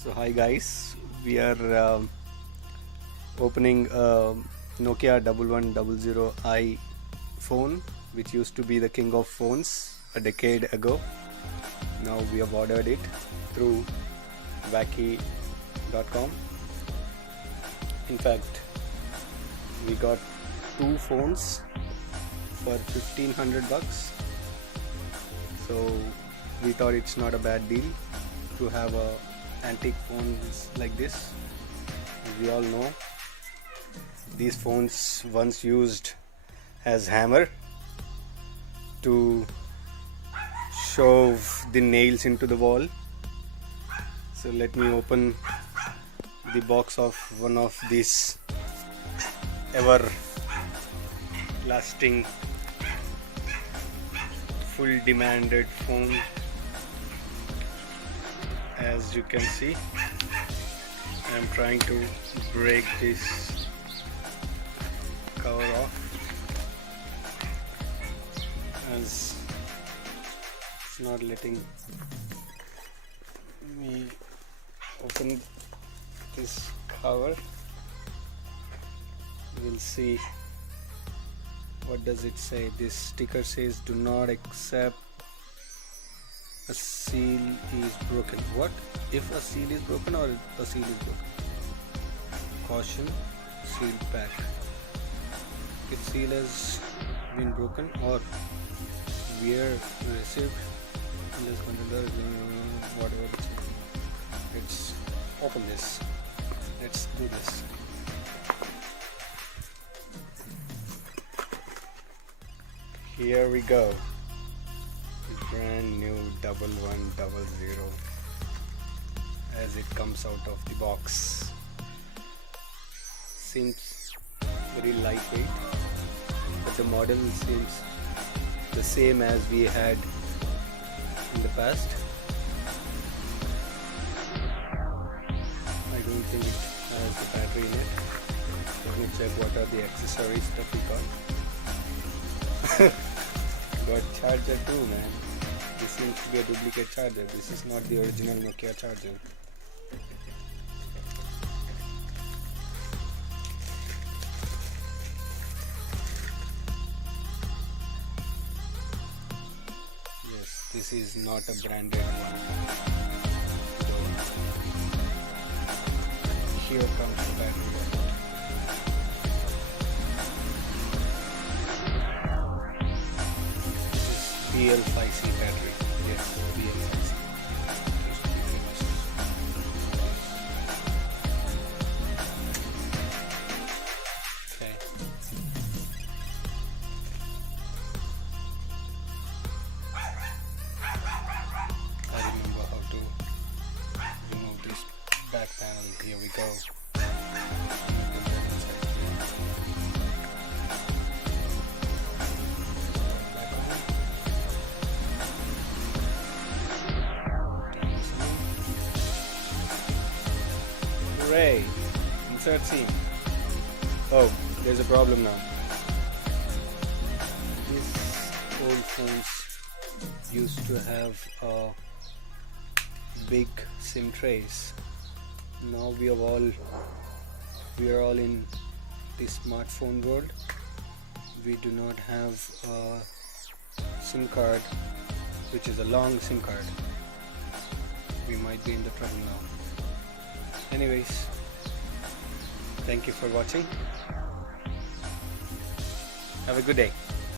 So hi guys, we are opening a Nokia 1100i phone, which used to be the king of phones a decade ago. Now we have ordered it through Phonewaley.com. In fact, we got two phones for $1,500. So we thought it's not a bad deal to have a antique phones like this. As we all know, these phones once used as hammer to shove the nails into the wall. So let me open the box of one of these ever lasting full demanded phone. As you can see, I am trying to break this cover off, as it's not letting me open this cover. We'll see what does it say. This sticker says do not accept a seal is broken. What if a seal is broken or a seal is broken? Caution, seal pack. If seal has been broken or we are received in this container, whatever it's saying. Let's open this. Let's do this. Here we go. Brand new 1100 as it comes out of the box. Seems very lightweight, but the model seems the same as we had in the past. I don't think it has the battery in it. Let me check what are the accessories that we got. Got charger too, man. This seems to be a duplicate charger. This is not the original Nokia charger. Yes, this is not a branded one. So here comes the battery. BL5C battery. Yes, BL5C. Used to be famous. Okay. I remember how to remove this back panel. Here we go. Hooray! Insert seam. Oh, there's a problem now. These old phones used to have big SIM trays. Now we are all in the smartphone world. We do not have a SIM card, which is a long SIM card. We might be in the trouble now. Anyways, thank you for watching. Have a good day.